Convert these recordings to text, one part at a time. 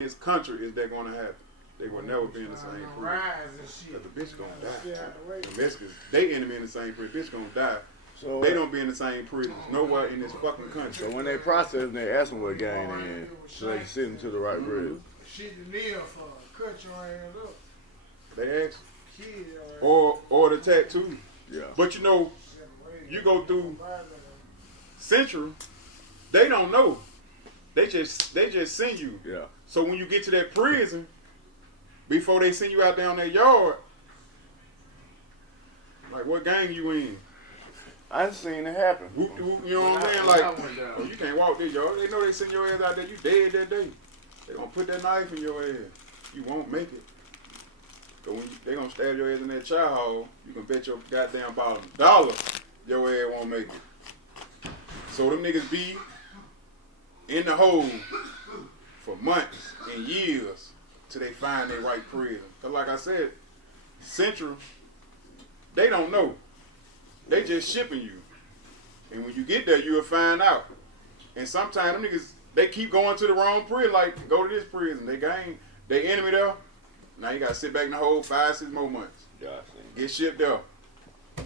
this country is that going to happen. They will never be in the same prison. Because the bitch going to die. The Mexicans, they enemy in the same prison. Bitch going to die. So they don't be in the same prisons nowhere in this fucking country. So when they process them, they ask them what gang they in, so they can send them to the right prison. Shit the nail for cut your hand up. They ask, or the tattoo. Yeah. But you know, you go through Central, they don't know. They just send you. Yeah. So when you get to that prison, before they send you out there on their yard, like what gang you in? I seen it happen. You know what I'm saying? Like, oh, you can't walk this yard. They know they send your ass out there. You dead that day. They gonna put that knife in your ass. You won't make it. So when they gonna stab your ass in that child hole, you can bet your goddamn bottom dollar your ass won't make it. So them niggas be in the hole for months and years till they find their right prison. Cause like I said, Central, they don't know. They just shipping you. And when you get there, you'll find out. And sometimes them niggas, they keep going to the wrong prison. Like, go to this prison. They enemy there. Now you gotta sit back in the hole 5-6 more months. Get shipped there.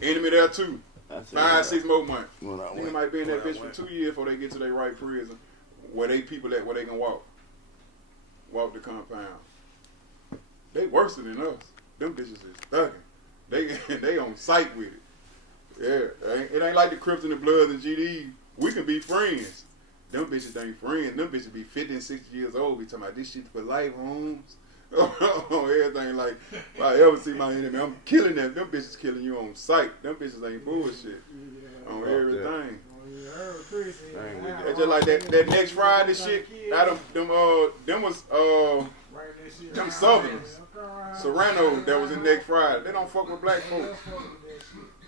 Enemy there too. 5-6 more months. Nigga might be in that bitch for 2 years before they get to their right prison. Where they people at, where they can walk. Walk the compound. They worse than us. Them bitches is thugging. They on sight with it. Yeah, it ain't like the Crips and the Bloods and GD. We can be friends. Them bitches ain't friends. Them bitches be 50 and 60 years old. Be talking about this shit for life, homes. Everything like, if I ever see my enemy, I'm killing them. Them bitches killing you on sight. Them bitches ain't bullshit. On everything. It's just like that next Friday shit. Them was them Southerners. Serrano that was in next Friday. They don't fuck with black folks.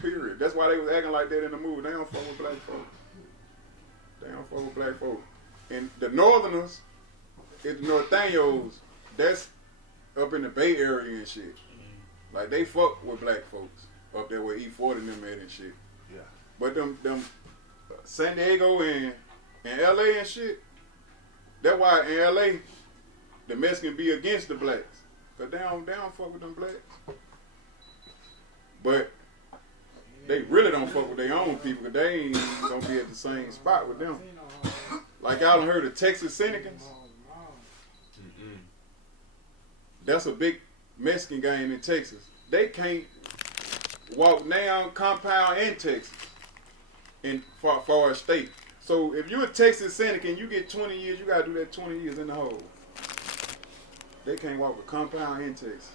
Period. That's why they was acting like that in the movie. They don't fuck with black folks. They don't fuck with black folks. And the Northerners, it's the Northanios, that's up in the Bay Area and shit. Like they fuck with black folks up there where E40 and them at and shit. Yeah. But them San Diego and LA and shit, that's why in LA the Mexicans be against the blacks. Cause they don't fuck with them blacks. But they really don't fuck with their own people because they ain't gonna be at the same spot with them. Like y'all done heard of Texas Syndicans? That's a big Mexican game in Texas. They can't walk down compound in Texas in far as state. So if you're a Texas Syndicate and you get 20 years, you gotta do that 20 years in the hole. They can't walk a compound in Texas.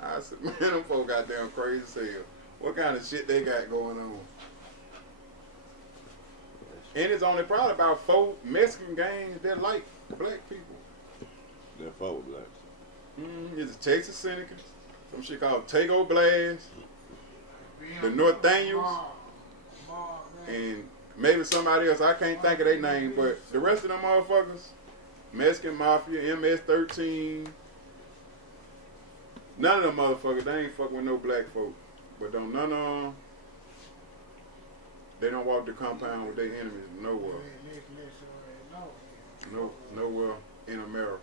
I said, man, them folks goddamn crazy as hell. What kind of shit they got going on? And it's only probably about 4 Mexican gangs that like black people. They're fuck with blacks. It's the Texas Syndicates, some shit called Tego Blast, the Northaniels, and maybe somebody else. I can't think of their name, but the rest of them motherfuckers, Mexican Mafia, MS-13, none of them motherfuckers, they ain't fucking with no black folk. But don't none of them, they don't walk the compound with their enemies nowhere. Nowhere in America.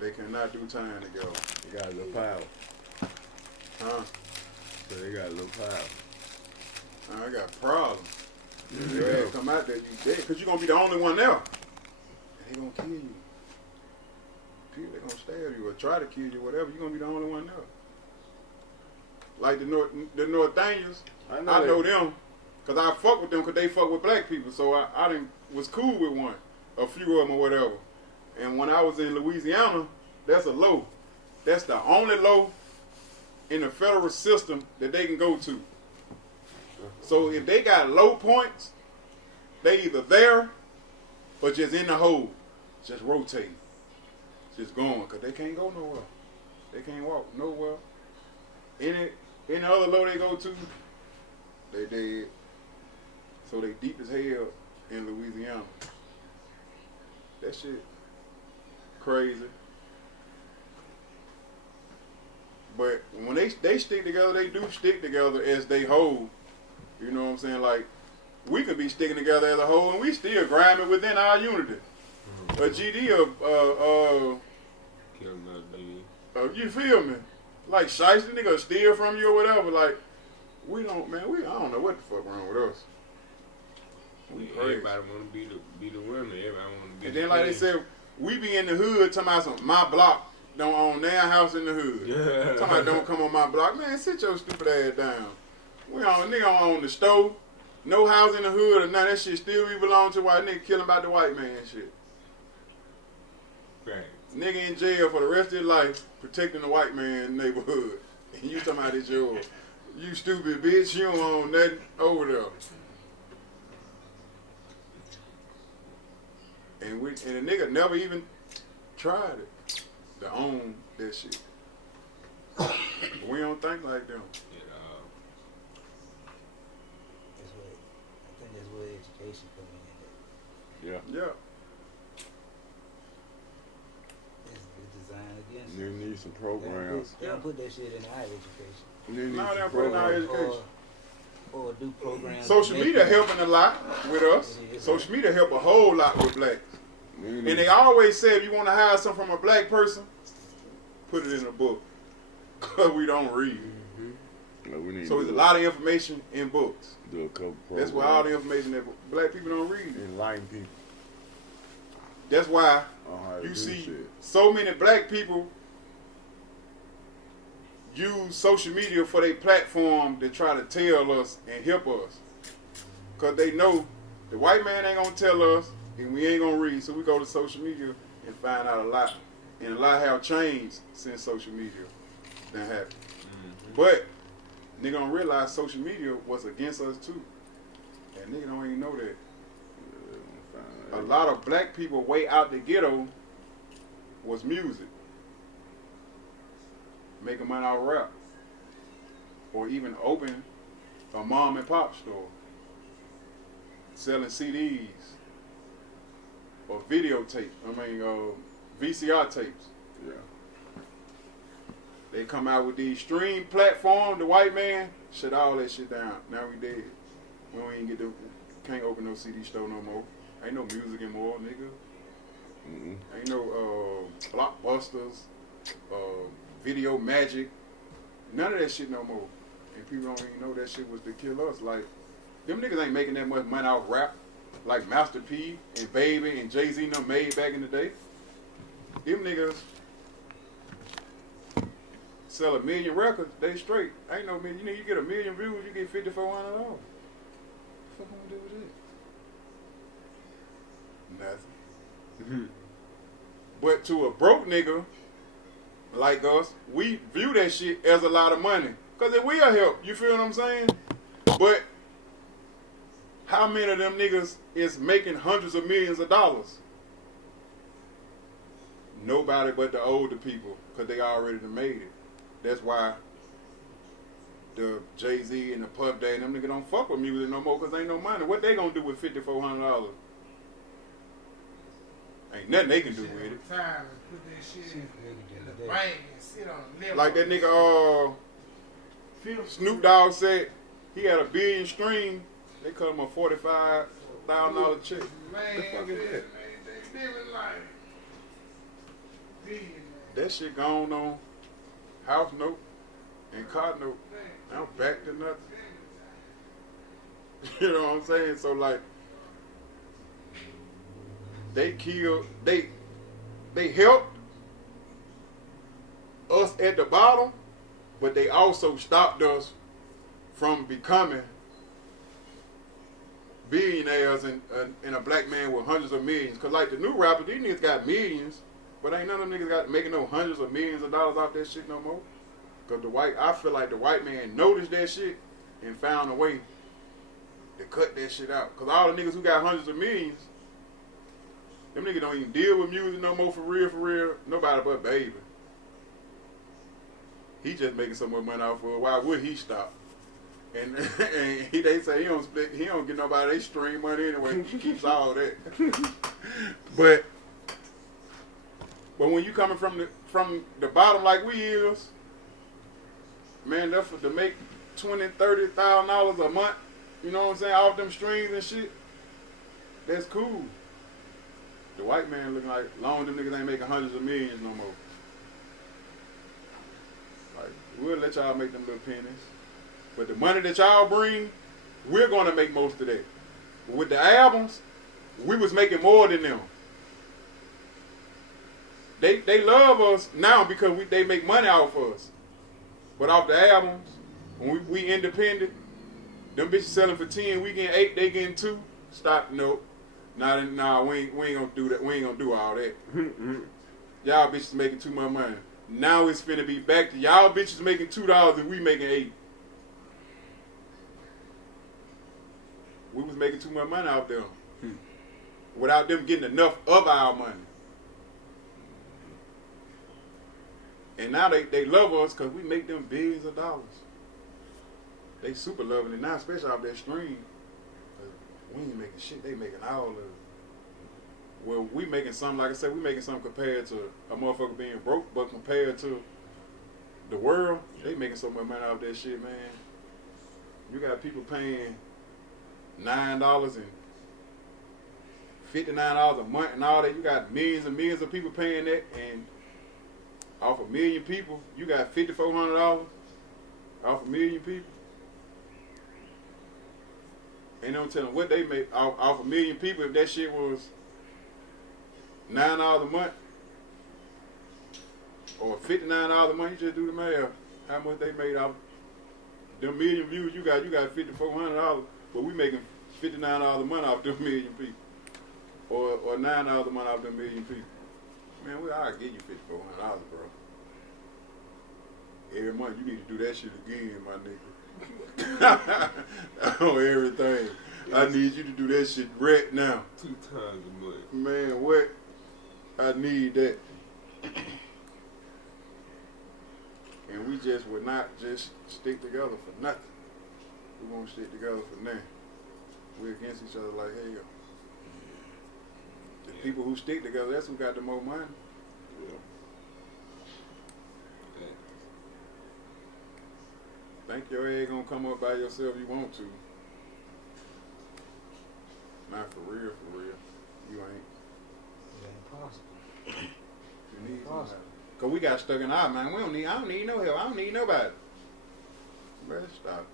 They cannot do time together. They got a little power. Huh? So they got a little power. I got problems. You come out there, you dead. Because you're going to be the only one there. And they going to kill you. People, they going to stab you or try to kill you, whatever. You're going to be the only one there. Like the Northaniels, I know them. Because I fuck with them because they fuck with black people. So I was cool with one. A few of them or whatever. And when I was in Louisiana, that's a low. That's the only low in the federal system that they can go to. So if they got low points, they either there or just in the hole, just rotating, just going, because they can't go nowhere. They can't walk nowhere. Any other low they go to, they dead. So they deep as hell in Louisiana. That shit crazy. But when they stick together, they do stick together as they whole. You know what I'm saying? Like, we could be sticking together as a whole and we still grinding within our unity. a GD of Kill another dude. you feel me? Like shiesty nigga steal from you or whatever. Like we don't, man. I don't know what the fuck wrong with us. We crazy. Everybody want to be the winner. Everybody want to be. And the then like king. they said, we be in the hood talking about some my block don't own their house in the hood. Yeah. Talking about don't come on my block, man. Sit your stupid ass down. We on nigga don't own the stove, no house in the hood or none. That shit still be belong to white nigga killing about the white man and shit. Right. Nigga in jail for the rest of his life protecting the white man neighborhood. And you talking about it's yours. You stupid bitch, you don't own nothing over there. And the nigga never even tried it to own that shit. We don't think like them. I think that's where education come in. Yeah. Yeah. It's designed against You need some programs. They don't put that shit in our education. You need No, they some don't put it in our programs. education. Or do programs. Social media helping a lot with us. Social media help a whole lot with blacks. And they always say if you want to hire something from a black person, put it in a book. Because we don't read. No, we need So there's a lot of information in books. do a couple That's programs. why all the information that black people don't read. Enlighten people That's why on how to you do see shit. so many black people use social media for their platform to try to tell us and help us. Because they know the white man ain't going to tell us and we ain't going to read. So we go to social media and find out a lot. And a lot have changed since social media done happened. Mm-hmm. But nigga don't realize social media was against us too. And nigga don't even know that. A lot of black people way out the ghetto was music. Making money out of rap. Or even open a mom and pop store. Selling CDs. Or videotape. VCR tapes. Yeah. They come out with these stream platform, the white man, shut all that shit down. Now we dead. We don't even can't open no CD store no more. Ain't no music anymore, nigga. Mm-hmm. Ain't no blockbusters, video magic. None of that shit no more. And people don't even know that shit was to kill us. Like, them niggas ain't making that much money off rap. Like Master P and Baby and Jay-Z them made back in the day. Them niggas sell 1 million records, they straight. Ain't no million. You get 1 million views, you get $5,400. What the fuck am I do with that? Nothing. But to a broke nigga like us, we view that shit as a lot of money. Because it will help. You feel what I'm saying? But how many of them niggas is making hundreds of millions of dollars? Nobody but the older people. Because they already done made it. That's why the Jay-Z and the Puff Daddy and them niggas don't fuck with music no more because ain't no money. What they gonna do with $5,400? Ain't nothing they can do with it. Time to put that shit in the bank and sit on the lip. Like that nigga Snoop Dogg said he had 1 billion stream. They cut him a $45,000 check. Man, What the fuck is that? They living life. Billion, That shit gone on house note and car note. I'm back to nothing. You know what I'm saying? So like they killed they helped us at the bottom, but they also stopped us from becoming billionaires and a black man with hundreds of millions. Cause like the new rappers, these niggas got millions, but ain't none of them niggas got making no hundreds of millions of dollars off that shit no more. Cause I feel like the white man noticed that shit and found a way to cut that shit out. Cause all the niggas who got hundreds of millions, them niggas don't even deal with music no more for real. Nobody but Baby. He just making so much money off of it. Why would he stop? And they say he don't get nobody they stream money anyway. He keeps all that. But when you coming from the bottom like we is, man, that's to make $20,000-$30,000 a month. You know what I'm saying? Off them streams and shit. That's cool. The white man looking like, long as them niggas ain't making hundreds of millions no more. Like, we'll let y'all make them little pennies. But the money that y'all bring, we're going to make most of that. But with the albums, we was making more than them. They love us now because they make money off us. But off the albums, when we independent, them bitches selling for 10, we getting 8, they getting 2. Stop, nope. Nah, we ain't gonna do that. We ain't gonna do all that. Y'all bitches making too much money. Now it's finna be back to y'all bitches making $2 and we making 8. We was making too much money out there. Without them getting enough of our money. And now they love us because we make them billions of dollars. They super loving it now, especially off that stream. We ain't making shit, they making all of it. Well, we making something, like I said, we making something compared to a motherfucker being broke, but compared to the world, they making so much money off that shit, man. You got people paying $9 and $59 a month and all that. You got millions and millions of people paying that, and off a million people, you got $5,400 off a million people. Ain't no telling what they make off a million people. If that shit was $9 a month or $59 a month, you just do the math. How much they made off them million views? You got $5,400, but we making $59 a month off them million people, or $9 a month off them million people. Man, I'll give you $5,400, bro. Every month you need to do that shit again, my nigga. On everything. I need you to do that shit right now. 2 times a month. Man, what? I need that. And we just would not just stick together for nothing. We won't stick together for nothing. We're against each other like hell. The people who stick together, that's who got the more money. Yeah. Think your ass gonna come up by yourself you want to. Not for real, You ain't. It ain't possible. You need somebody. Cause we got stuck in our mind. I don't need no help. I don't need nobody. Better stop.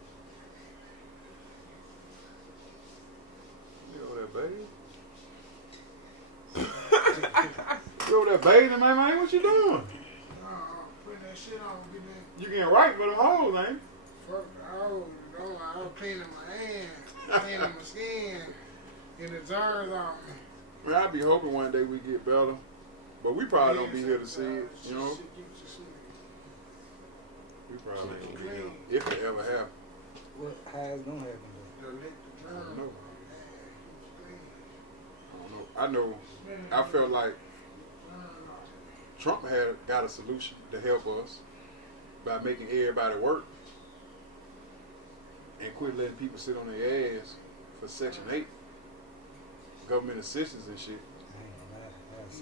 You over there, baby? You over there bathing, man? What you doing? Putting that shit on, getting that. You getting right for the holes, ain't you? Fuck the hoes, you know, I was cleaning my hands, cleaning my skin, getting the germs on me. Man, I be hoping one day we get better. But we probably don't be here to see it, you know? We probably ain't gonna be here if it ever happens. How it's gonna happen though? I don't know. I know. I felt like Trump had got a solution to help us by making everybody work and quit letting people sit on their ass for Section 8, government assistance and shit.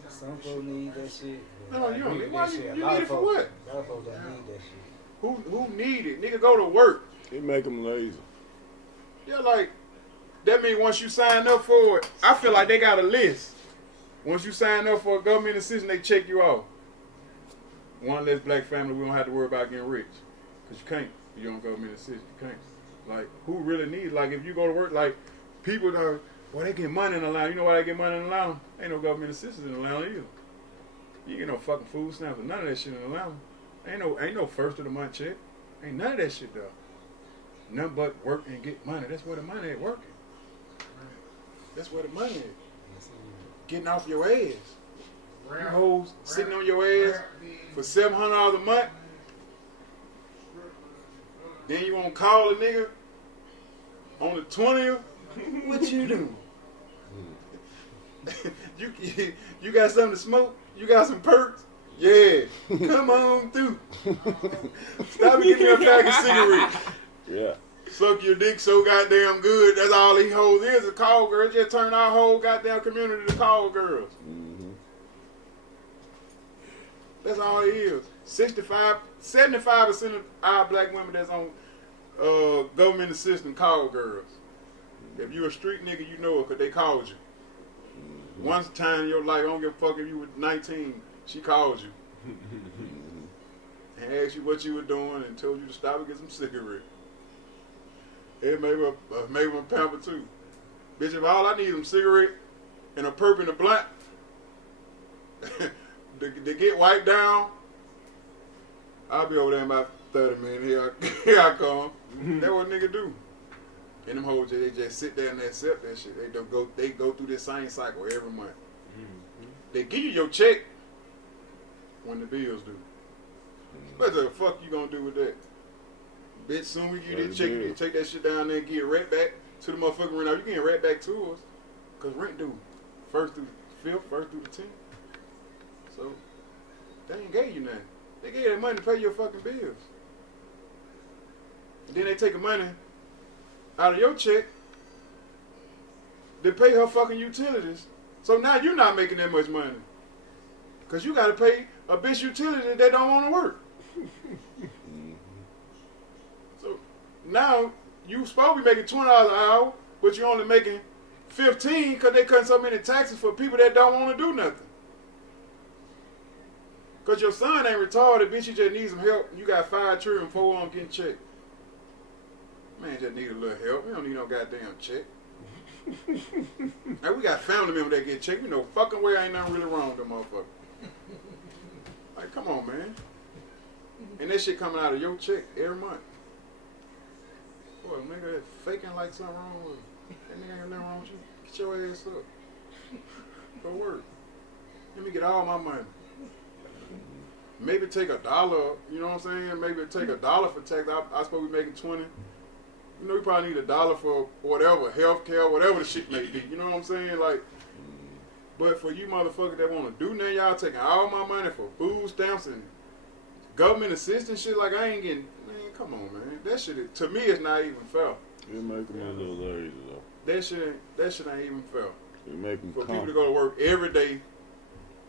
Some folks need that shit. No, you don't need. Why you need it for folks, what? A lot of folks don't need that shit. Who need it? Nigga, go to work. It make them lazy. Yeah, like, that means once you sign up for it, I feel like they got a list. Once you sign up for a government assistance, they check you off. One less black family, we don't have to worry about getting rich. Because you can't. You're on government assistance. You can't. Like, who really needs, like, if you go to work, like, people are, well, they get money in Atlanta. You know why they get money in Atlanta? Ain't no government assistance in Atlanta either. You get no fucking food stamps or none of that shit in Atlanta. Ain't no first of the month check. Ain't none of that shit though. Nothing but work and get money. That's where the money at, working. That's where the money is. Getting off your ass. You hoes sitting on your ass for $700 a month. Then you won't call a nigga on the 20th. What you do? you got something to smoke? You got some perks? Yeah, come on through. Stop and give me a pack of cigarettes. Yeah. Suck your dick so goddamn good. That's all these hoes is, a call girl. Just turn our whole goddamn community to call girls. Mm-hmm. That's all it is. 75% of our black women that's on government assistance call girls. If you a street nigga, you know it because they called you. Mm-hmm. One time in your life, I don't give a fuck if you were 19, she called you and asked you what you were doing and told you to stop and get some cigarettes. It maybe a pound or two. Bitch, if all I need is some cigarette and a perp and a blunt to get wiped down, I'll be over there in about 30 minutes. Here I come. That's what nigga do. And them hoes, they just sit there and accept that shit. They go through this same cycle every month. They give you your check when the bills due. What the fuck you gonna do with that? Bitch, soon we give you this check, you take that shit down there and get rent back to the motherfucking rent. Now you getting rent back to us, cause rent due 1st through the 5th, 1st through the 10th. So they ain't gave you nothing. They gave you that money to pay your fucking bills. And then they take the money out of your check to pay her fucking utilities. So now you're not making that much money. Cause you gotta pay a bitch utility that don't wanna work. So now you supposed to be making $20 an hour, but you're only making 15 because they cutting so many taxes for people that don't want to do nothing. Because your son ain't retarded, bitch, you just need some help. You got 5 children, 4 of them getting checked. Man, just need a little help. We don't need no goddamn check. Hey, we got family members that get checked. We know fucking way ain't nothing really wrong with them motherfuckers. Like, come on, man. And that shit coming out of your check every month. Boy, nigga faking like something wrong with you. That nigga ain't got nothing wrong with you. Get your ass up. Go work. Let me get all my money. Maybe take $1, you know what I'm saying? Maybe take $1 for tax. I supposed to be making 20. You know, you probably need $1 for whatever, healthcare, whatever the shit may be. You know what I'm saying? Like, but for you motherfuckers that want to do nothing, y'all taking all my money for food stamps and government assistance shit. Like, I ain't getting, man, come on, man. That shit, to me, it's not even fair. You make them a little lazy, though. That shit ain't even fair. You make them for people to go to work every day,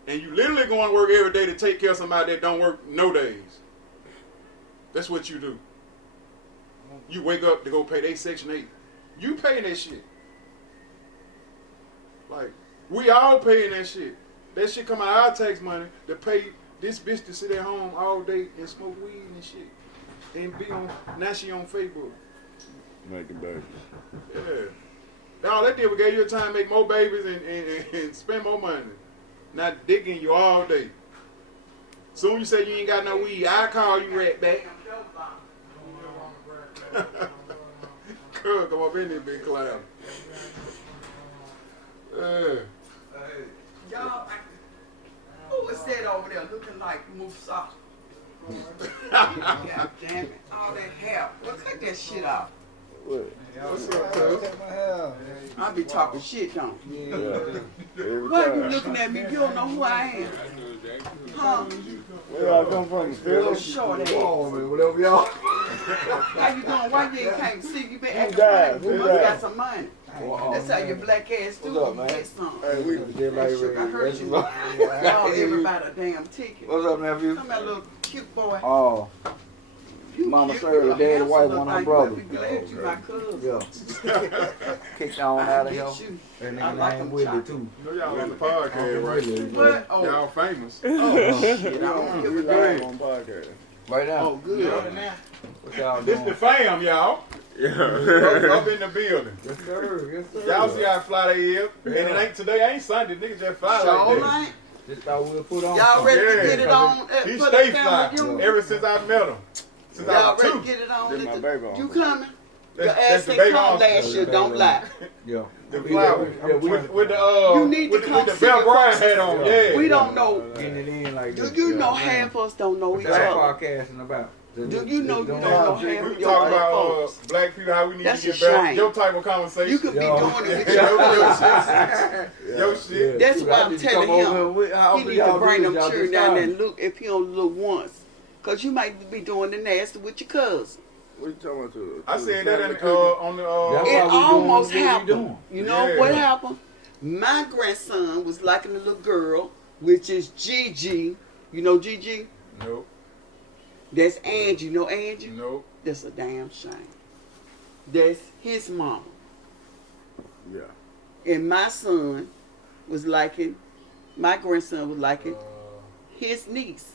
and you literally going to work every day to take care of somebody that don't work no days. That's what you do. You wake up to go pay their Section 8. You paying that shit. Like, we all paying that shit. That shit come out of our tax money to pay this bitch to sit at home all day and smoke weed and shit. And be on, now she on Facebook. Making babies. Yeah. All that did was gave you a time to make more babies and spend more money. Not digging you all day. Soon you say you ain't got no weed, I call you right back. Girl, come up in there, big clown. Y'all, who was that over there looking like Musa? God damn it. All that hair. Well, take that shit off. What? What's up, cuz? I be talking shit, don't you? Yeah. Why you looking at me? You don't know who I am. Huh? Where y'all come from? Little short ass. Whatever y'all. How you doing? Why you can't see? You been acting died? like you Who must died? got some money. That's how your black ass do. What's up, You man? get some. Hey, we Hey, sugar, I heard you. Oh, everybody a damn ticket. What's up, nephew? Come here, little cute boy. Oh, You Mama cute, served little the daddy handsome wife, little one of her thing. brothers. You better be glad you my cousin. yeah. Kicked on out of here. Get you. That I nigga like name them Willie chocolate. too. You know y'all on the podcast, right? What? Oh, Y'all famous. shit. I don't give a damn. on podcast. Right now. Oh, good. What y'all This doing? the fam, y'all. Yeah. Up in the building. Yes sir, yes sir. Y'all see how fly they is. And it ain't today, ain't Sunday. Niggas just fly Sure like that. ain't. Just thought we'll put on. Y'all ready to Yeah, get it on? He For stay the fly family union? ever since I met him. Since I Y'all was ready to 2. get it on? That's my baby on. You coming? Your That's ass the ain't baby come on. last year. Don't lie. Yeah. The flower. Yeah, we- With the You need to with come the see Bell it Brian first. hat on. Yeah. We don't know. Getting it in like Do this. you know Yeah, half of us don't know each That's other? podcasting about. Do you know you don't know half We of can your talk black about folks? black people, how we need That's to a get better. shame. Your type of conversation. You could be Yo. doing it with your, your your cousins. shit. Your shit. That's why I'm telling him. He need to bring them children down there and look if he don't look once. Because you might be doing the nasty with your cousin. What you talking about? To I said that in, on the. That's It why we doing almost what we happened. doing. You know Yeah. what happened? My grandson was liking a little girl, which is Gigi. You know Gigi? Nope. That's Angie. You know Angie? Nope. That's a damn shame. That's his mama. Yeah. And my son was liking, my grandson was liking his niece.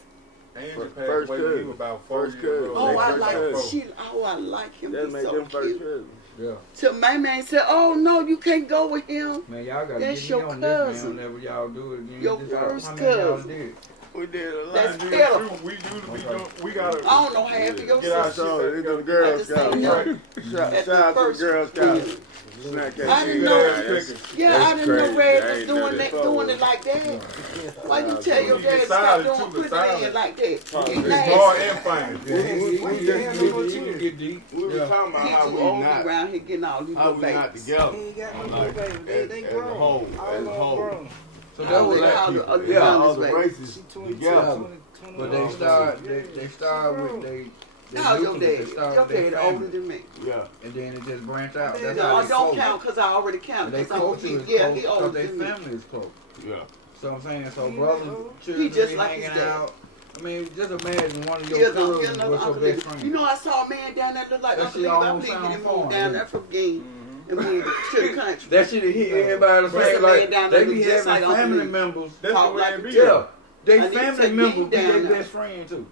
Angel passed First away when he cousin. was about 4 First years old. Oh, I first like cousin. she. Oh, I like him. That He's made so them first cute. cousins. Yeah. So my man said, "Oh no, you can't go with him. Man, y'all gotta That's get your me on cousin. this, man. Whenever y'all do it again. Your This y'all- first how many y'all cousin. did? We did a lot. That's We pitiful. we usually be doing. We gotta. I don't know half of your Get our sisters. So shit they back do the Girl I just Scouts. seen Shout them shout at the out to the first Girl Scouts. reunion. Snack that I didn't shit. know- That's- Yeah, that's I didn't know crazy. Red I was ain't know doing that. doing it like that. Why you tell your You dad get stop silent doing too, putting but it in silent. like that? He It's nasty. hard and fine. Yeah, We you can get deep. We were Yeah. talking about He how too we old not, around here getting all these how little we not babies. together. He ain't got no Like, little baby. They as a grown. whole, All as of a them whole. grown. So All that was the- like, all the Yeah, all youngest the babies. races She 22, together. 20, but they start with they How your nucleus, dad? they start Your with their dad older family, than me. Yeah. and then it just branch out. Man, That's No, how I they don't close. count because I already And count. they 'Cause I'm culture is yeah, close he because older their than me. family is close. Yeah. So I'm saying, so He brothers, old. children just be like hanging his dad. out. I mean, just imagine one of your Here's cousins another was your Uncle best Lee. friend. You know, I saw a man down there look like That Uncle shit Lee. I almost believe he sound moved foreign, down yeah. there from Game and moved to the country. That shit hit everybody the That's same. the man Like down they there be look just having like Uncle family Lee. members. That's the Talk way like it a be. Yeah, they I need to family take members you be their down there. best friend too.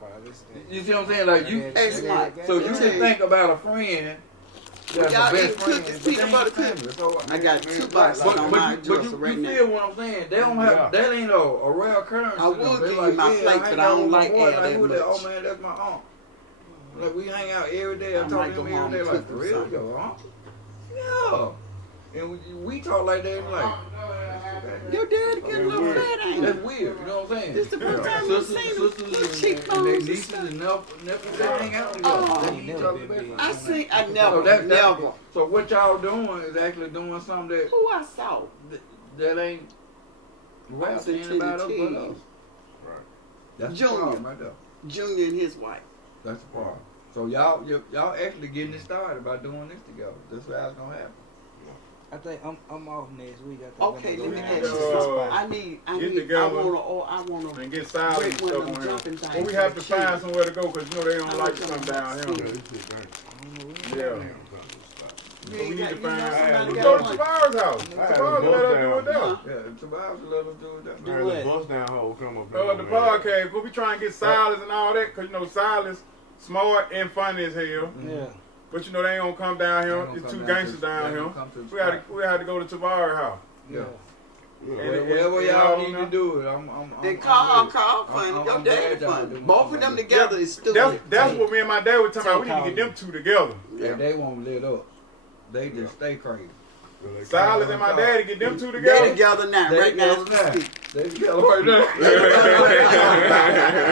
Probably stay. You see what I'm saying? Like you, Hey, Smart. so you Yeah. can think about a friend that's Y'all a best eat friend, cookies, but they peanut ain't butter family. cookies. So I got Man, 2 boxes but- on but my you dresser right you now. feel what I'm saying? They don't have that ain't a rare occurrence. I to them. would They give like, you my yeah, plate, hang but I out don't with my like boy. air Like, that who that? much. Oh man, that's my aunt. Like we hang out every day. I I talk might to go him home every day. and Like for cook real, them your aunt? Yeah. And we talk like that. And like Your dad get a little fat, ain't that's it? weird. You know what I'm saying? This the first time you Sisters, seen him. sisters, Little and their cheekbones and nieces stuff. and nephews, they hang out together. Oh. They be each other's best friends. I see. I So never, that- never. So what y'all doing is actually doing something that Who I saw? that ain't rap to Listen to anybody the else but team. us. That's the Junior. problem right there. Junior and his wife. That's the problem. So y'all actually getting it started by doing this together. That's how it's gonna happen. I think I'm off next week. I think Okay, I'm let me gonna ask go you to the something. spot. I need, Get together. I wanna. And get silent and Break one stuff of them on jumping him. things Well, we for have the to find children. somewhere to go because you know they don't I like want to come them down to here. Yeah. You We ain't need got, to you know find. somebody We got go to one. Tavares' house. Tavares let us do it there. Huh? Yeah, if Tobias will let us do it. I That heard what? the bus down hole come up. The podcast, but we try and get Silas and all that because you know Silas smart and funny as hell. Yeah. But you know they ain't gonna come down They here. gonna It's come two down gangsters to- down they here. gonna come to the We had to go to Tavares' house. Yeah. And- Whatever and y'all all need to them. do it. I'm They I'm call with it. funny. Your I'm dad glad y'all funny. doing Both of something them like together is That's stupid. that's what me and my dad were talking about. We need to get them two together. Yeah, they won't let up. They just stay crazy. Silas and my daddy get them two They together. together now, They right now. together as we now. speak. They together right now.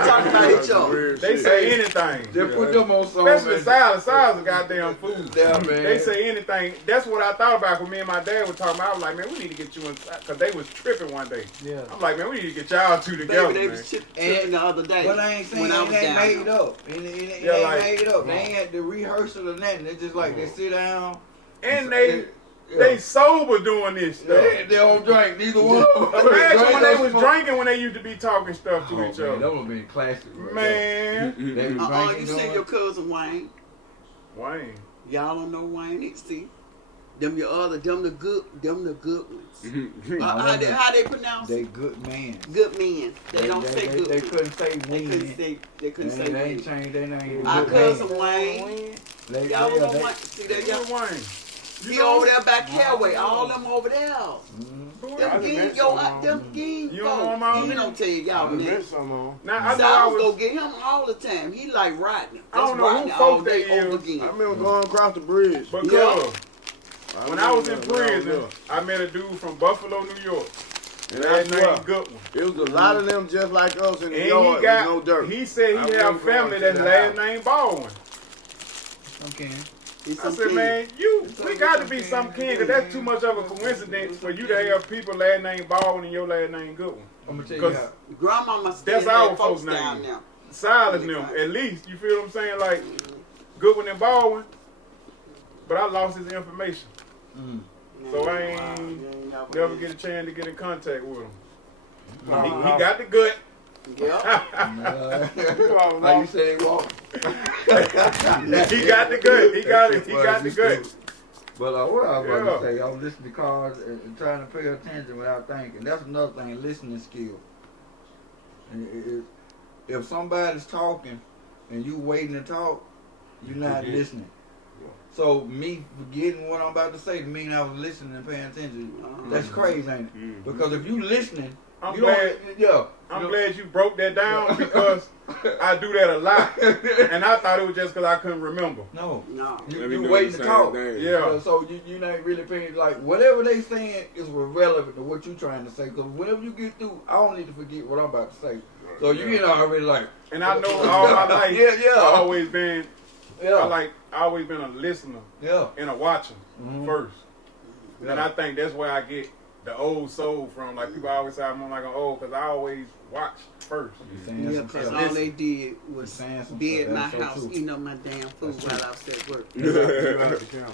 Talking about each other. They say anything. Just put them on something. Especially Silas. Silas a goddamn fool. Yeah, man. They say anything. That's what I thought about when me and my dad were talking about. I was like, man, we need to get you inside. Because they was tripping one day. Yeah. I'm like, man, we need to get y'all two together, Baby, they man. was tripping the other day. But I ain't saying when I was it ain't down made there. up. It ain't Yeah, like- made up. They ain't had to rehearse it or nothing. It's just like they sit down. And they sober doing this stuff. They don't drink. Neither one of them. Imagine when they was Drink. drinking when they used to be talking stuff to Oh, each man, other. that would have been classic. Right Man. there. They was You drinking, see doing- your cousin Wayne. Wayne. Y'all don't know Wayne. See, them the good ones. How they pronounce They it? good man. Good men. They don't say good. They men. couldn't say They win. couldn't say. They couldn't say. They ain't Wayne. changed their name. Our Good cousin man. Wayne. They- Y'all yeah, don't know they- Wayne. See that Who's y'all. Wayne? He over there back Caraway. All them over there. Mhm. Who Them is it? game, yo, them game You don't know him all He now? don't tell y'all I that. met some on. Now, I So know I I was go was. get him all the time. He like Rodney. I don't That's know who Rodney folk all they day over is. again. I remember going across the bridge. Because Yeah. when I was in remember prison, there. I met a dude from Buffalo, New York. And I Last swear, name Goodwin. it was a lot of them just like us in the And yard he with got, no dirt. he said I he have remember family going that's to the last house. name Baldwin. Okay. He's I some said, kid. man, we got to be some king, because that's too much of a coincidence for you to have people last name Baldwin and your last name Goodwin. I'm gonna tell you Because how. Grandmama still That's our had folks' folks down name. there. Silas and them, at least, you feel what I'm saying? Like, Goodwin and Baldwin, but I lost his information. Mm. So I ain't never get a chance to get in contact with him. He got the gut. Yeah. Like you said, walk. He got the gut. He got it. He got the gut. But what I was about Yeah. to say, I was listening to cars and trying to pay attention without thinking. That's another thing, listening skill. And if somebody's talking and you waiting to talk, you're not listening. Yeah. So me forgetting what I'm about to say mean I was listening and paying attention. That's crazy, ain't it? Mhm. Because if you listening, I'm you glad. don't. Yeah. I'm glad you broke that down because I do that a lot, and I thought it was just because I couldn't remember. No. No. They be You doing waiting the to same talk. thing. Yeah. So you not really paying, like, whatever they saying is relevant to what you trying to say. Because whenever you get through, I don't need to forget what I'm about to say. So you get already like. And I know all my life, Yeah. I always been, Yeah. I always been a listener Yeah. and a watcher Mhm. first. Yeah. And I think that's where I get the old soul from. Like people always say I'm like an old because I always watch first. You saying Yeah, some because stuff. all they did was Saying some be stuff. at my That's so house true. eating up my damn food That's while I was at work. You out the camera.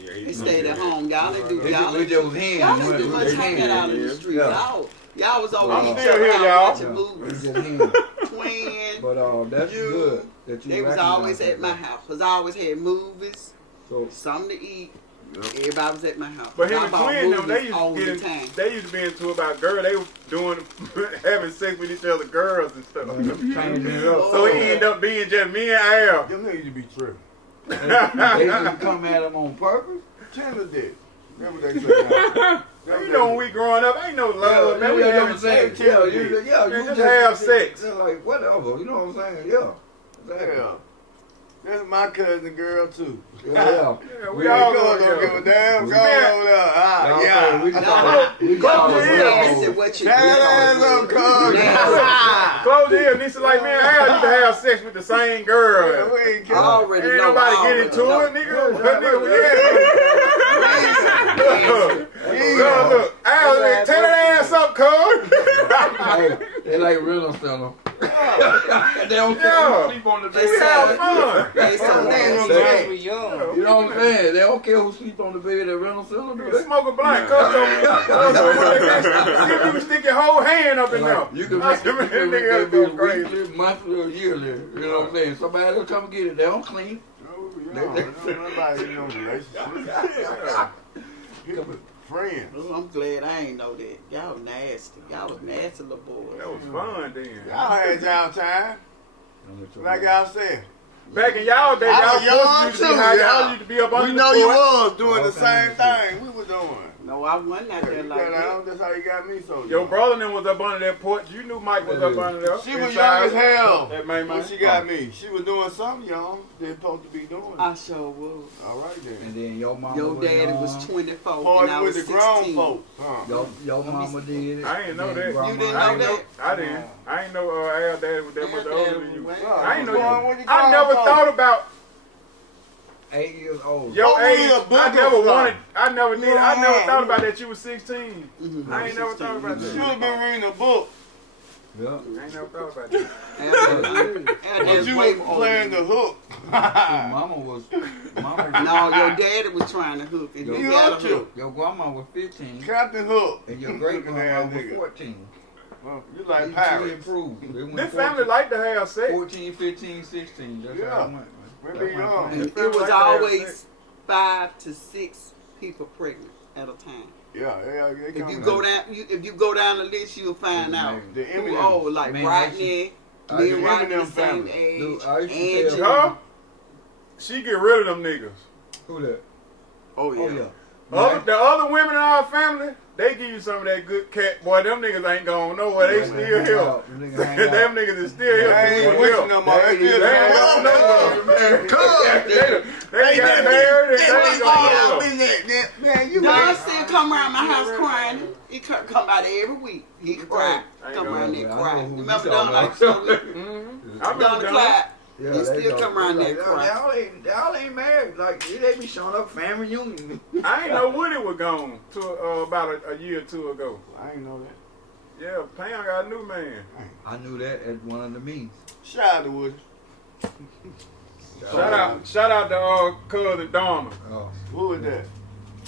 Yeah, They stayed at home. Y'all didn't do y'all We didn't just was hands. y'all didn't do We much just hanging hands. out in the street. Yeah. Y'all was over I'm each still other here, house y'all. watching We movies. just hands. Twin. But that's You- good that you They was recognize always that. at my house because I always had movies, So something to eat. Yep. Everybody was at my house. But him I and bought Twin them, they movies all used to the get time. in, they used to be into about girls. They were doing having sex with each other, girls and stuff. changing it up. So it ended up being just me and Al. Them niggas you be tripping. They just come at them on purpose. Chandler did. That's what they say. You know when we growing up, ain't no love, man. We you know what having I'm saying? sex. Yeah, you Man, just just have sex. Just like whatever, you know what I'm saying? Yeah. Exactly. Yeah. That's my cousin girl too. Yeah. Yeah, we Yeah, all Girl going don't give a damn. Go Yeah. over there. Ah, Y'all yeah. say we No, just- we Close your ears. Nasty what you Turn ass up, cuz. Nasty. Close your ears. Nisa like, man, Al used to have sex with the same girl. Yeah, we ain't I care. already Ain't know. nobody I get already into know. it, nigga. Look, Al, tear that ass up, cuz. Hey, they like rental center. They don't care Yeah. who sleep on the They bed. Have fun. They so nasty. They- Yeah. You know what I'm saying? They don't care who sleep on the bed at rental center, do they? Smoke a blunt, cuz see if you can stick your whole hand up in there. You can I make said, man, it that nigga be go crazy. weekly, monthly, or yearly. You know what I'm saying? Somebody will come get it. They don't clean. No, nobody in no relationship. People friends. Oh, I'm glad I ain't know that. Y'all nasty. Y'all was nasty little boys. That was fun then. Y'all had y'all time. Like y'all said. Back in y'all day, I y'all was young boys used to be too, how yeah. y'all used to be up under We the know you porch. was doing All the same kinds thing we were doing. No, I wasn't out there You like got that. out, that's how you got me so Your young. brother then was up under that porch. You knew Mike was up under there. She was Inside. young as hell. That man, When man. she got me, she was doing something young. They're supposed to be doing. I sure was. All right then. And then your mama Your daddy young. was 24 and I Party was with the grown 16. folks. Huh? Your mama did it. I ain't know then that. grandma You didn't I know ain't that? know. I didn't. I ain't know Al daddy was that much Al older daddy than you. was way I ain't know older. you. When you I grown never folks. thought about 8 years old. your Oh, we age. a book I or never something. wanted. I never did. I never Yeah. thought about that you was 16. Mhm. I ain't never thought about She that. should have been reading a book, Yeah. I ain't never thought about that. but you was playing the hook. Mama was. No, your daddy was trying to hook and Yo, you You got a hooked hook. you. Your grandma was 15. Captain Hook. And your great Looking grandma ass was nigga. 14. Well, you like She pirates. improved. They went This family 14, like to have sex. 14, 15, 16. That's Yeah. how it went, man. We That's be my young. plan. It was always 5 to 6 people pregnant at a time. Yeah, they If come you in. go down, if you go down the list, you'll find That's out amazing. The who Eminem. old. Like Man, Rodney, I me used and to- Rodney the Eminem same family. age. Dude, I used to Angie. tell Huh? She get rid of them niggas. Who that? Oh yeah. Oh, yeah. The other women in our family, they give you some of that good cat. Boy, them niggas ain't going nowhere. They still here. Them niggas is still here. I ain't wishing no more. They still They ain't going nowhere. They got married and they ain't going nowhere. Man, you Don ain't. still come around my house crying. He come out every week. He cry. I Come know. around there I cry. know who you Remember talking Don like about. so I Don remember them. Clyde. Yeah, He they still go- come around they there like, crying. Y'all ain't married. Like, they be showing up family reunion. I ain't know Woody was gone to about a year or two ago. I ain't know that. Yeah, Pam got a new man. I knew that at one of the meetings. Shout out to Woody. Shout out to cousin Donna. Oh. Who is that?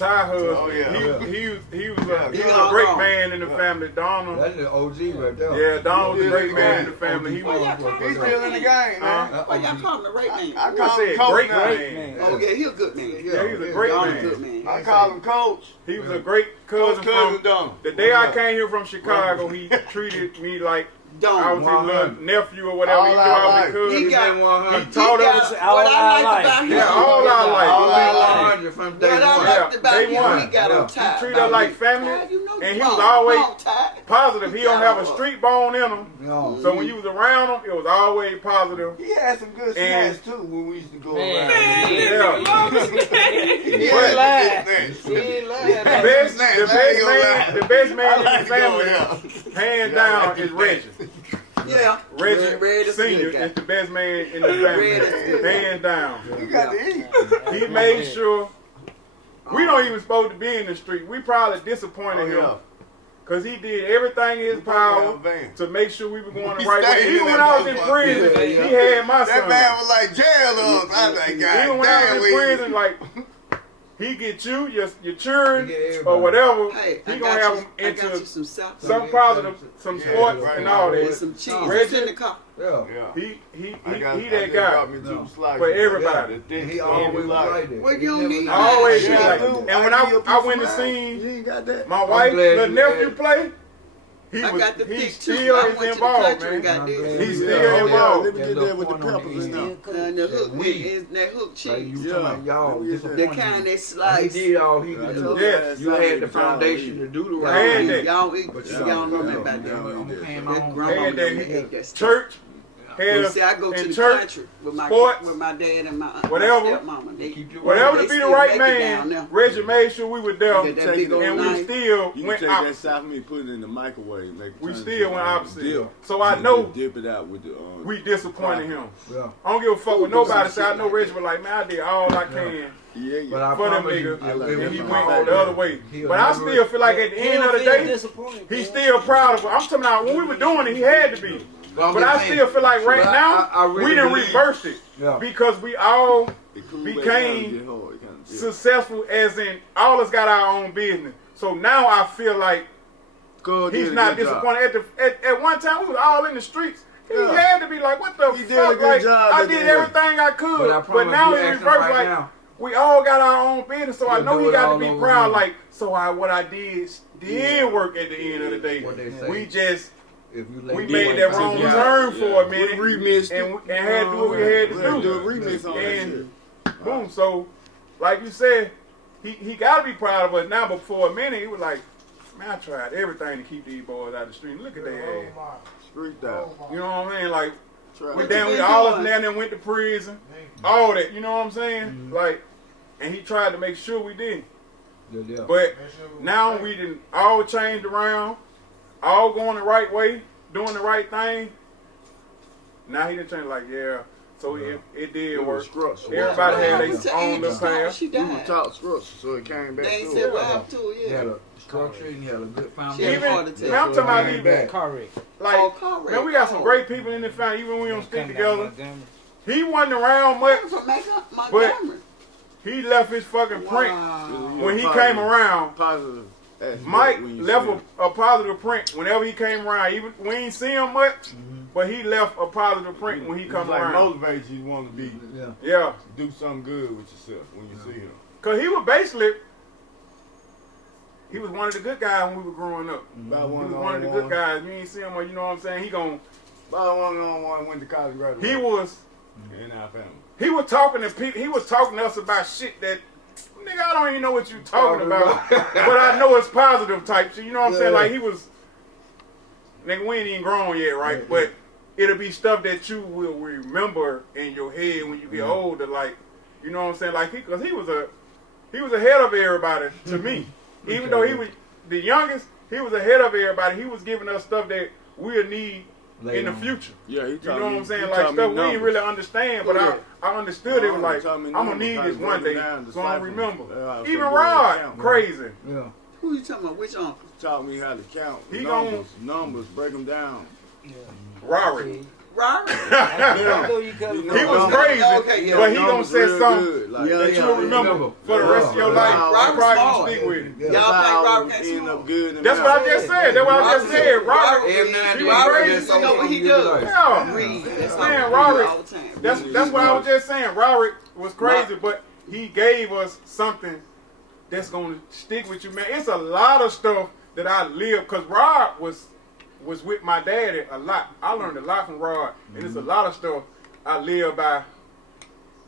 Ty husband. Oh, yeah. He was a great man in the family. Donald. That's the OG right there. Yeah, Donald was a great man in the family. He was. He's still in the game, man. Why y'all call him the right man? I call I him said coach great now. man. Oh yeah, he a good man. Yeah, he was a great Donald man. good man. I call him coach. He was a great cousin from Donald. the day I came here from Chicago. He treated me like I was Donald. his little nephew or whatever. All He knew our I was life. his cousin. He got He taught us. what I liked about him. Yeah, all our life. All our life. 100 from day What I one. liked about Day him, one. he got on time. He treated us like family, and he was always positive. He don't have a street bone in him. No. So when you was around him, it was always positive. He had some good And- snacks too when we used to go Man. around. Yeah. ain't lying. Snacks. He ain't lying. The best man in the I family, like to go hands down, is Reggie. Yeah. Reggie Red is Senior good guy. is the best man in the Red is family, good. hands down. You got to eat. He made sure we don't even supposed to be in the street. We probably disappointed him because he did everything in his power to make sure we were going the He right way. stayed Even in when that I was in motherfucker. prison, he had my That son. man was like jail us. I was like, Even God when I damn, was in prison, like he get you, your children, He get everybody. or whatever. Hey, He I gonna got have you. them I got you into some sauce. some positive, some Yeah, sports right. and all With that. some cheese. Reggie- It's in the car. Yeah. Yeah. He I got- I that just guy. got me two slices. For everybody. And he always was like that. Well, He you don't never need lied. I always Yeah, be like, I and do. when I give you a I piece went to of see You ain't got that. my wife, glad the you nephew had- play, he I got the he pick too. still I is went to the involved, country and man. got I'm this. glad He's you still had- involved. Let me That get little that with the point on peppers in end. there. And the hook We- is that hook Like cheese. you Yeah. talking about y'all Let me get that. The disappointed. kind that He slice. did all he could do. Yes. You had the foundation to do the Y'all right had thing. that. eat, y'all eat, But y'all don't know nothing about Yeah. that. I'm gonna pay That my own grandma Had that. ate that stuff. Church, You had see, I go to in the church, country with my sports, dad and my whatever. stepmama. They Keep your whatever They to be the still right make it down man, there. Reggie made sure we were there, Get that big old and we knife. still You went can take that out. South meat, put it in the microwave, make it We turn still to, went opposite. dip. So I And know then dip it out with the we disappointed him. Yeah. I don't give a fuck what nobody say. I know Reggie was like, man, I did all I can yeah, But yeah. I for them promise you, niggas, I like and that he from went my the other way. He'll But I never- still feel like at the end of the day, he's still proud of it. I'm talking about when we were doing it, he had to be. But I still feel like right But now, I really we done believe- reversed it. Yeah. Because we all It cool became back down, get hard, it kinda dip. successful, as in all of us got our own business. So now I feel like Go did he's a not good job. disappointed. At one time, we was all in the streets. He Yeah. had to be like, what the He did a fuck? good Like, job I at did the end. everything I could. But I But promise now you in asking reverse, right like, now. we all got our own business. So I He'll know do he it got to all be over proud. again. Like, so what I did work at the end of the day. What they say. We just, If you let we go made and that take wrong it out, turn for a minute. We remixed and, it. and had to do what we had to We had to do a do. remix on that And shit. boom. So, like you said, he got to be proud of us now. But for a minute, he was like, man, I tried everything to keep these boys out of the street. Look at their ass. Street out. You know what I mean? Like, Try we it. damn, we all of us now then went to prison. All that, you know what I'm saying? Like, and he tried to make sure we didn't. Yeah. But now we didn't all changed around, all going the right way, doing the right thing. Now he didn't change like, yeah. So it did It work. was structured. Everybody What had happened their to own Angie little Stone? path. She We were died. taught structure, so it came back They ain't to said it. what happened to her He had yet. a structure and he had a good She had foundation. a heart Even, attack. man, I'm talking about Came even, back. Car wreck. Oh, like, car wreck. man, we got some Oh. great people in the family, even when we don't stick Coming out together. Montgomery. He wasn't around much. From Montgomery. He left his fucking print Wow. when he came around. Positive aspect Mike when you left see it. a positive print whenever he came around. Even we ain't see him much, but he left a positive print when he It's come like around. motivates you to want to be Yeah. Yeah, do something good with yourself when you see him. cause he was basically one of the good guys when we were growing up. About He one was on one of the one. good guys. You ain't see him, or you know what I'm saying? About one on one went to college graduate. He was in our family. he was talking to people. He was talking to us about shit that. Nigga, I don't even know what you talking about, but I know it's positive type shit. You know what I'm saying? Like he was, nigga, we ain't even grown yet, right? But it'll be stuff that you will remember in your head when you get older. Like, you know what I'm saying? Like because he was ahead of everybody to me. Even though he was the youngest, he was ahead of everybody. He was giving us stuff that we'll need in the future. Yeah, he You taught know me, what I'm saying? he Like taught stuff me we didn't numbers. really understand, but I understood it was like, Taught me I'm gonna numbers, need how this to one break day, them down, so I decipher them. remember. Yeah, so Even you Rod, count, crazy. Yeah. Who you talking about? Which uncle? Taught me how to count He numbers, break them down. Rory. Robert? He was crazy, Okay, yeah. but he gonna say Real something good, like, Yeah, that you'll remember for the rest of your life. You Robert's probably smart. gonna stick with it. Yeah. Y'all think Robert can't end smoke? up good. in That's the what I mouth. just said. That's what I just said. Robert, Every now and he then, was Robert, crazy. you know what he does? Yeah. Read. That's all Man, he do Robert, all the time. That's what I was just saying. Robert was crazy, but he gave us something that's gonna stick with you, man. It's a lot of stuff that I live because Rod was with my daddy a lot. I learned a lot from Rod, and it's a lot of stuff I live by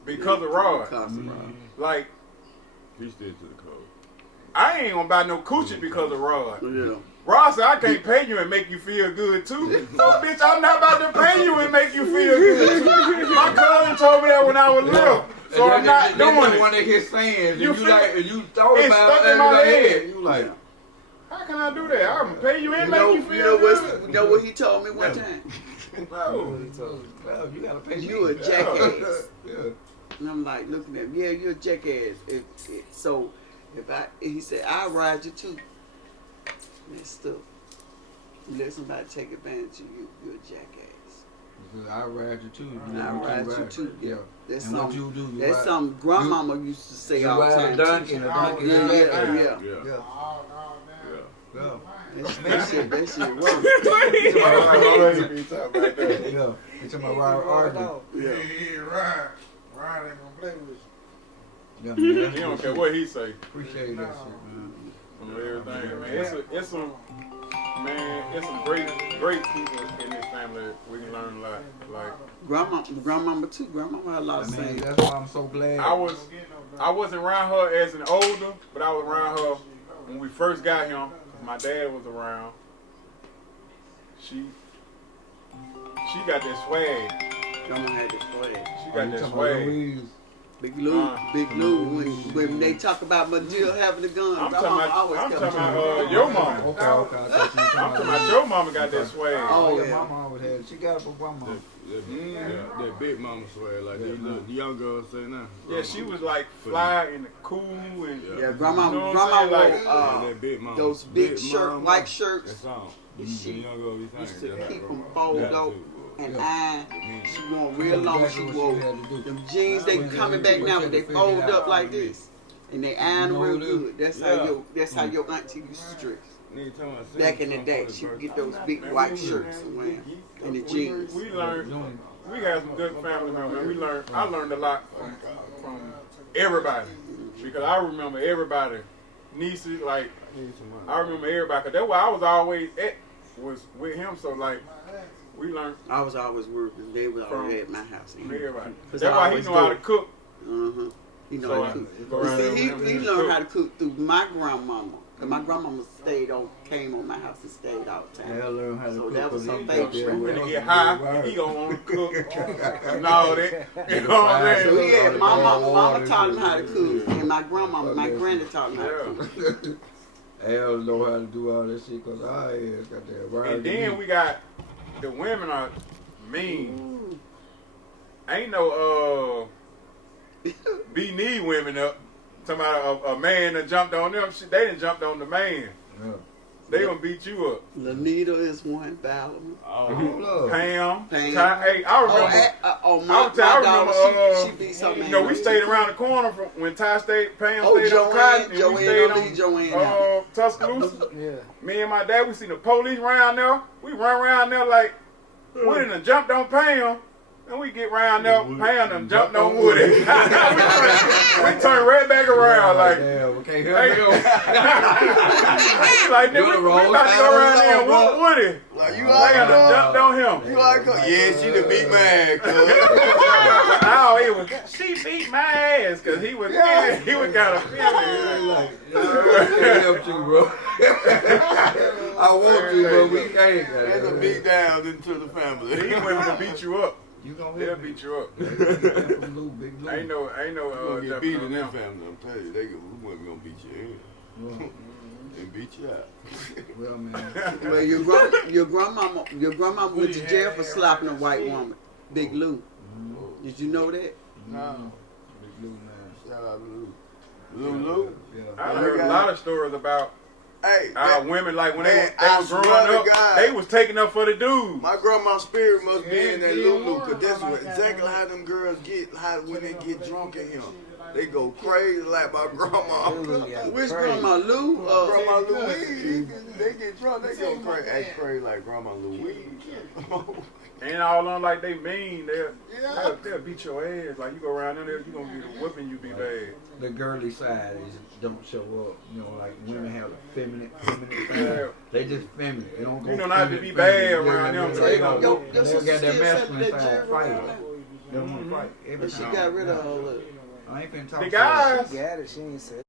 because of Rod. Like, He stood to the code. I ain't gonna buy no coochie because of Rod. Yeah. Rod said, I can't pay you and make you feel good too. So, bitch, I'm not about to pay you and make you feel good too. My cousin told me that when I was little. So I'm not doing One it. of his sayings, You and feel- you thought It's about stuck it, in my and head. you like, How can I do that? I'm gonna pay you and make you You feel good. know what he told me one time? No. well, you gotta pay You a me. jackass. Yeah. And I'm like looking at him. Yeah, you're a jackass. So he said, I'll ride you too. Messed up. You let somebody take advantage of you, you're a jackass. I ride you too. I ride you too. Yeah. That's And what something. you do? You That's ride, something grandmama used to say you all the ride a time. donkey, and a donkey Yeah, is yeah, that. yeah. Yeah. Yeah. All down. Yeah. Yeah. That shit works. Yeah. It's my ride. Yeah. Yeah, right. Ryan ain't gonna play with Yeah, man. He don't care what he say. Appreciate that shit, man. From everything, man. It's some great people in this family. We can learn a lot. Like Grandmama too. Grandmama had a lot I of mean, saying. that's why I'm so glad. I wasn't around her as an older, but I was around her when we first got him. My dad was around. She got that swag. Grandma had this swag. She Oh, got you that talking about swag. Louise? Big Lou, when they talk about Jill having the guns, I'm Grandma always talking kept about your mama. Okay. I thought you were I'm talking talking about your mama got that swag. Oh, yeah. yeah. Mama always had it. She got it for grandma. That big mama swear like the young girls say now. Yeah, she was like fly and cool and Yeah, Grandma, You know what Grandma I'm saying? wore that big mama. those big shirt, mama. white shirts. That's all. The The shit young girl be used to saying. keep them folded up and iron. She wore real long. She wore them jeans. They coming back now, but they fold up like this, and they iron them real good. That's how your auntie used to dress. Back in the day, she would get those big white shirts and wear and the jeans. We learned. We had some good family members. I learned a lot from everybody because I remember everybody. Nieces, like I remember everybody. Cause that's why I was always was with him. So like we learned I was always working. They was already at my house. from everybody. Cause That's I why he always know how do. to cook. He know So how to cook. go around there See, with he him. learned how to cook through my grandmama. Cause my grandmama came on my house and stayed all the time. They'll learn how to So cook. that was so her they favorite. When he get high, he gonna want to cook and all that. You know what I'm So saying? he had mama taught him how to cook, and my grandmama, my granny taught him how to cook. Al know how to do all that shit because I got that right. And then we got the women are mean. Ain't no be-knee women up. Talking about a man that jumped on them. They done jumped on the man. Yeah. They gonna beat you up. Lanita is one, Valerie. Pam. Pam. Hey, I remember. My I daughter, she beat something. You know, we stayed around the corner from when Pam stayed Oh, on Cotton, and we Joanne stayed don't leave Joanne on out. Tuscaloosa. Yeah. Me and my dad, we seen the police around there. We run around there like we done jumped on Pam. And we get round there, Pam done jumped on Woody. we turn right back around like, damn, okay, here hey, we go. like, nigga, we about to go around there and whoop Woody. Like, you Pam done jumped on him. You like her? Yeah, she the big man, cuz. Oh, it was, she beat my ass because he was kind of feeling. Help you, bro. I want to, but we can't. That's a beat down into the family. These women will beat you up. You gonna They'll hit me. beat you up. Big Lou. Ain't no, You get jumping beat on in that them. family, I'm telling you. They gonna beat you in. And beat you out. Well, man. Well, your grandmama went to jail for slapping a white woman. Big Lou. Did you know that? No. Big Lou, man. Shout out to Lou. Lou. Yeah. I heard a lot of stories about Hey, women like when man, they I was swear growing to up, God. they was taking up for the dudes. my grandma's spirit must be in that Yeah, Lulu, yeah, cause that's like what that, exactly man. how them girls get. How when they get drunk in here, they go crazy like my grandma. Which grandma, Lou? Grandma Louise, they get drunk, they go crazy. Act crazy like Grandma Louise. Ain't all on like they mean. They'll beat your ass. Like you go around there, you gonna be whooping you be bad. The girly side is don't show up. You know, like women have the feminine side. Yeah. They just feminine. They don't go. You know not to be feminine, bad feminine. around them, They so they don't gonna go. Your They sister got that still masculine said side that fight. Jerry. They don't want to fight every But she time. got rid of all of it. I ain't finna talk The to guys, Got it. She ain't said